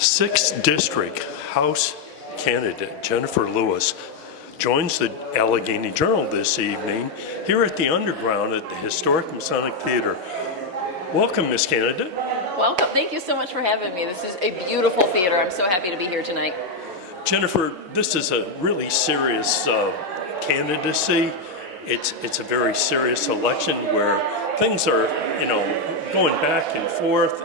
6th District House candidate Jennifer Lewis joins the Alleghany Journal this evening here at the Underground at the historic Masonic Theater. Welcome, Ms. Candidate. Welcome. Thank you so much for having me. This is a beautiful theater. I'm so happy to be here tonight. Jennifer, this is a really serious candidacy. It's a very serious election where things are, going back and forth,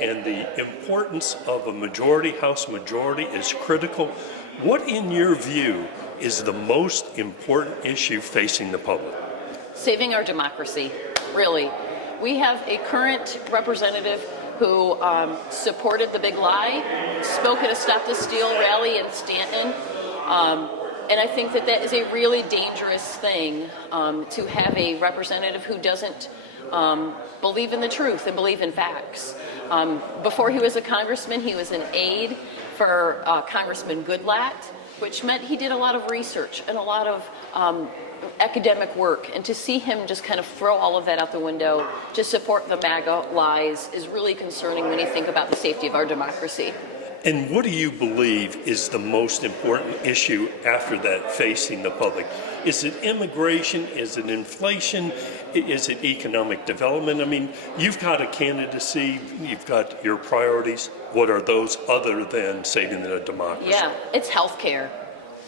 and the importance of a majority, House majority, is critical. What, in your view, is the most important issue facing the public? Saving our democracy, really. We have a current representative who supported the big lie, spoke at a Stop the Steal rally in Stanton, and I think that is a really dangerous thing, to have a representative who doesn't believe in the truth and believe in facts. Before he was a congressman, he was an aide for Congressman Goodlatte, which meant he did a lot of research and a lot of academic work. And to see him just kind of throw all of that out the window to support the MAGA lies is really concerning when you think about the safety of our democracy. And what do you believe is the most important issue after that facing the public? Is it immigration? Is it inflation? Is it economic development? I mean, you've got a candidacy, you've got your priorities. What are those other than saving the democracy? Yeah, it's healthcare.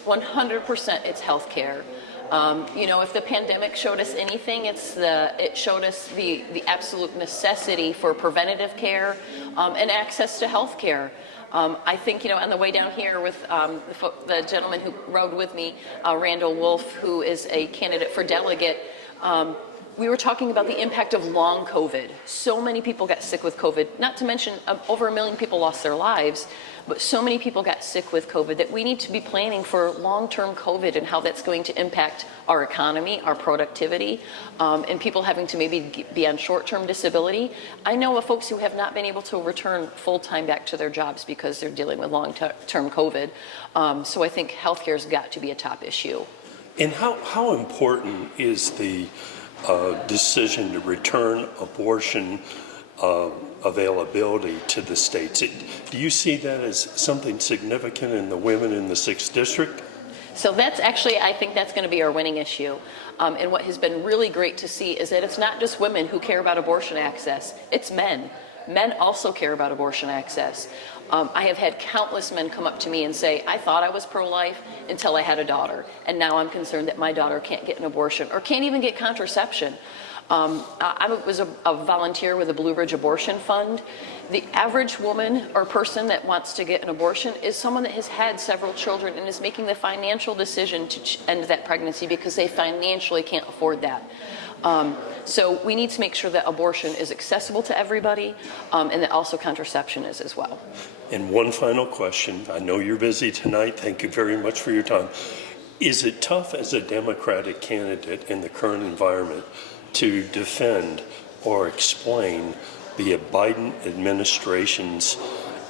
100% it's healthcare. If the pandemic showed us anything, it showed us the absolute necessity for preventative care and access to health care. I think, on the way down here with the gentleman who rode with me, Randall Wolf, who is a candidate for delegate, we were talking about the impact of long COVID. So many people got sick with COVID, not to mention over 1 million people lost their lives, but so many people got sick with COVID that we need to be planning for long-term COVID and how that's going to impact our economy, our productivity, and people having to maybe be on short-term disability. I know of folks who have not been able to return full-time back to their jobs because they're dealing with long-term COVID. So I think healthcare's got to be a top issue. And how important is the decision to return abortion availability to the states? Do you see that as something significant in the women in the 6th District? So that's actually, I think that's going to be our winning issue. And what has been really great to see is that it's not just women who care about abortion access, it's men. Men also care about abortion access. I have had countless men come up to me and say, I thought I was pro-life until I had a daughter, and now I'm concerned that my daughter can't get an abortion or can't even get contraception. I was a volunteer with the Blue Ridge Abortion Fund. The average woman or person that wants to get an abortion is someone that has had several children and is making the financial decision to end that pregnancy because they financially can't afford that. So we need to make sure that abortion is accessible to everybody, and that also contraception is as well. And one final question. I know you're busy tonight. Thank you very much for your time. Is it tough as a Democratic candidate in the current environment to defend or explain the Biden administration's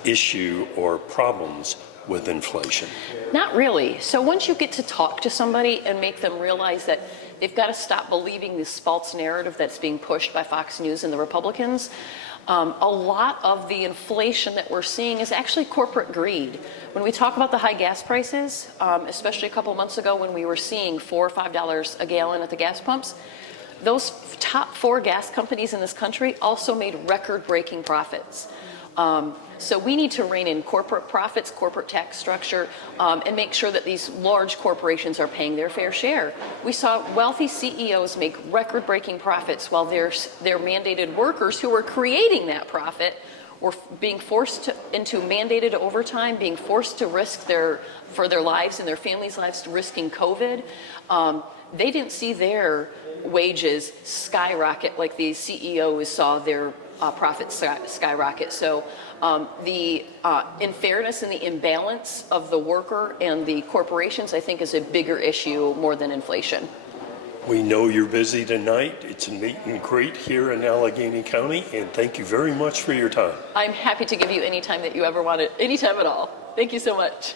issue or problems with inflation? Not really. So once you get to talk to somebody and make them realize that they've got to stop believing this false narrative that's being pushed by Fox News and the Republicans, a lot of the inflation that we're seeing is actually corporate greed. When we talk about the high gas prices, especially a couple of months ago when we were seeing $4 or $5 a gallon at the gas pumps, those top 4 gas companies in this country also made record-breaking profits. So we need to rein in corporate profits, corporate tax structure, and make sure that these large corporations are paying their fair share. We saw wealthy CEOs make record-breaking profits while their mandated workers who were creating that profit were being forced into mandated overtime, being forced to risk for their lives and their families' lives, risking COVID. They didn't see their wages skyrocket like these CEOs saw their profits skyrocket. So the unfairness and the imbalance of the worker and the corporations, I think, is a bigger issue more than inflation. We know you're busy tonight. It's a meet and greet here in Alleghany County, and thank you very much for your time. I'm happy to give you any time that you ever wanted, anytime at all. Thank you so much.